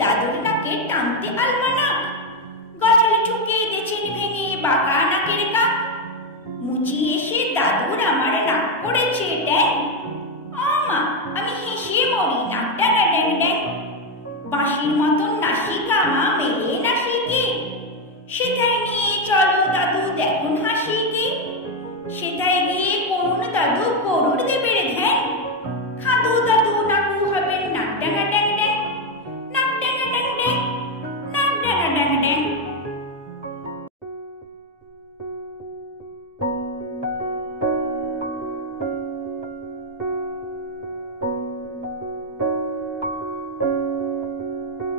দাদুর নাকে টানতে আলমানাক, গাছালি ঠুকে দেচিন ভেঙে বাঁকা নাকের কাক। মুচি এসে দাদুর আমার নাক পড়েছে ড্যাং। আমা আমি হেসে মরি, নাকটা ড্যাং ড্যাং। বাঁশির মতন নাসিকা মা মেলে নাসিকে, সেথায় নিয়ে